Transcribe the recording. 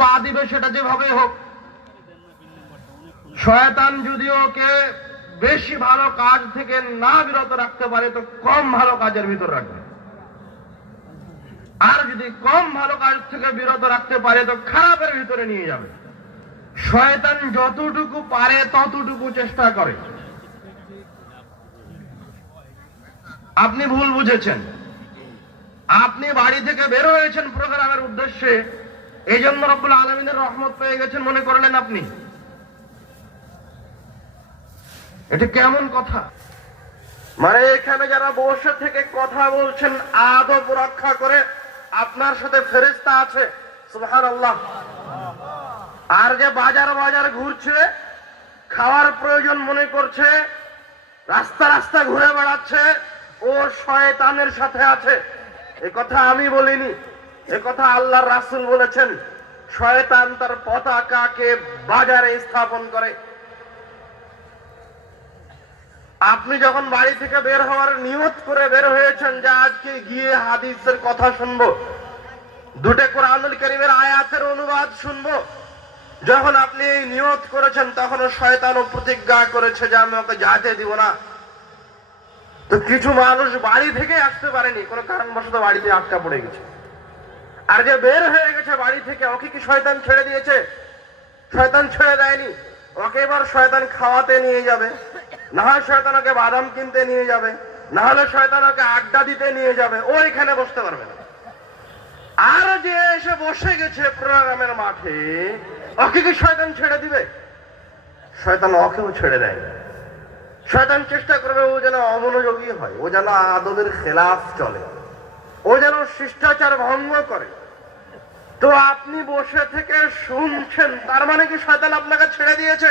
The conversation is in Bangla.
পা দিবে সেটা যেভাবে হোক। শয়তান যদি ওকে বেশি ভালো কাজ থেকে না বিরত রাখতে পারে তো কম ভালো কাজের ভিতর রাখবে, আর যদি কম ভালো কাজ থেকে বিরত রাখতে পারে তো খারাপের ভিতরে নিয়ে যাবে। শয়তান যতটুকু পারে ততটুকু চেষ্টা করে। আপনি ভুল বুঝেছেন, আপনি বাড়ি থেকে বের হয়েছেন প্রোগ্রামের উদ্দেশ্যে, এই জন্য রব্বুল আলামিনের রহমত পেয়ে গেছেন মনে করলেন আপনি। এটা কেমন কথা? মানে এখানে যারা বসে থেকে কথা বলছেন আদব রক্ষা করে, আপনার সাথে ফেরেশতা আছে, সুবহানাল্লাহ। আর যে বাজার বাজার ঘুরছে, খাওয়ার প্রয়োজন মনে করছে, রাস্তা রাস্তা ঘুরে বেড়াচ্ছে, ও শয়তানের সাথে আছে। এ কথা আমি বলিনি, এ কথা আল্লাহর রাসূল বলেছেন। শয়তান তার পতাকাকে বাজারে স্থাপন করে। আপনি যখন বাড়ি থেকে বের হওয়ার নিয়ত করে বের হয়েছেন যে আজকে গিয়ে হাদিসের কথা শুনবো, দুটো কোরআনুল কারীমের আয়াতের অনুবাদ শুনবো, যখন আপনি এই নিয়ত করেছেন তখনও শয়তানও প্রতিজ্ঞা করেছে যে আমি ওকে যেতে দিব না। তো কিছু মানুষ বাড়ি থেকে আসতে পারেনি, কোনো কারণবশত বাড়িতে আটকা পড়ে গেছে। আর যে বের হয়ে গেছে বাড়ি থেকে, ওকে কি শয়তান ছেড়ে দিয়েছে? শয়তান ছেড়ে দেয়নি। ওকে এবার শয়তান খাওয়াতে নিয়ে যাবে, না হয় শয়তান ওকে বাদাম কিনতে নিয়ে যাবে, না হলে শয়তান ওকে আড্ডা দিতে নিয়ে যাবে, ও এখানে বসতে পারবে না। আর যে এসে বসে গেছে প্রোগ্রামের মাঠে, ওকে কি শয়তান ছেড়ে দিবে? শয়তান ওকেও ছেড়ে দেয়। শয়তান চেষ্টা করবে ও যেন অমনোযোগী হয়, ও যেন আদবের খেলাফ চলে, ও যেন শিষ্টাচার ভঙ্গ করে। তো আপনি বসে থেকে শুনছেন, তার মানে কি শয়তান আপনাকে ছেড়ে দিয়েছে?